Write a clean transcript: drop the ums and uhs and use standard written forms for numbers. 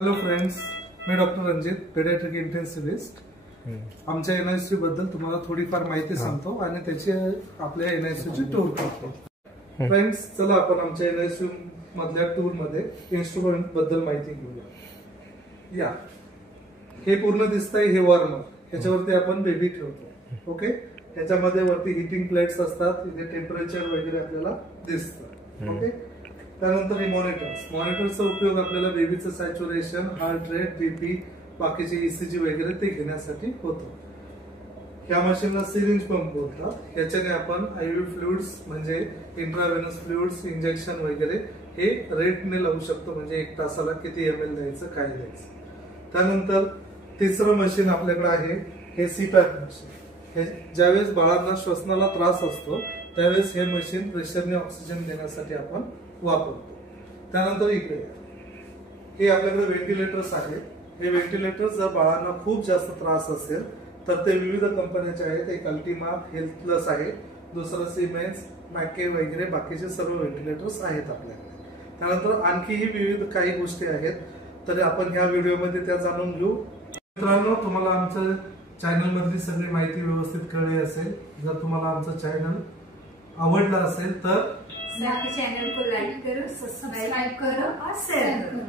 Hello friends, मी doctor Ranjit, paediatric intensivist. आमच्या एनआयसीयू बद्दल तुम्हाला थोडीफार माहिती सांगतो आणि त्याची आपल्या एनआयसीयूची टूर करतो. फ्रेंड्स, चला आपण आमच्या एनआयसीयू मधल्या टूर मध्ये इन्स्ट्रुमेंट बद्दल माहिती घेऊया. या हे पूर्ण दिसतंय, हे वॉर्मर, ह्याच्यावरती आपण बेबी ठेवतो. ओके, ह्याच्यामध्ये वरती हिटिंग प्लेट्स असतात, इथे टेम्परेचर वगैरे आपल्याला दिसतं. ओके, त्यानंतर हे मॉनिटरचा उपयोग आपल्याला बेबीचं सॅच्युरेशन, हार्ट रेट, बीपी, बाकीचे ईसीजी वगैरे ते घेण्यासाठी होतो. ह्या मशीनला सिरिंज पंप बोलतात. ह्याच्याने आपण आयव्ही फ्लुइड्स म्हणजे इंट्राव्हेनस फ्लुइड्स, इंजेक्शन वगैरे हे रेटने लावू शकतो, म्हणजे 1 तासाला किती ml द्यायचं, काय द्यायचं. त्यानंतर तिसरं मशीन आपल्याकडे आहे, हे सीपॅप मशीन. हे ज्यावेळेस बाळांना श्वसनाला त्रास असतो त्यावेळेस हे मशीन प्रेशरने ऑक्सिजन देण्यासाठी आपण वापरतो. त्यानंतर इकडे हे आपल्याकडे व्हेंटिलेटर्स आहेत. हे व्हेंटिलेटर्स जर बाळांना खूप जास्त त्रास असेल तर ते विविध कंपन्याचे आहेत. एक अल्टिमा, हेल्थ प्लस आहे, दुसरं सिमेन्स, मॅके वगैरे बाकीचे सर्व व्हेंटिलेटर्स आहेत आपल्याकडे. त्यानंतर आणखीही विविध काही गोष्टी आहेत, तर आपण ह्या व्हिडिओमध्ये त्या जाणून घेऊ. मित्रांनो, तुम्हाला आमच्या चॅनल मधली सगळी माहिती व्यवस्थित कळली असेल. जर तुम्हाला आमचं चॅनल आवडला असेल तर चैनल को लाइक करो, सब्सक्राइब करो और शेयर करो.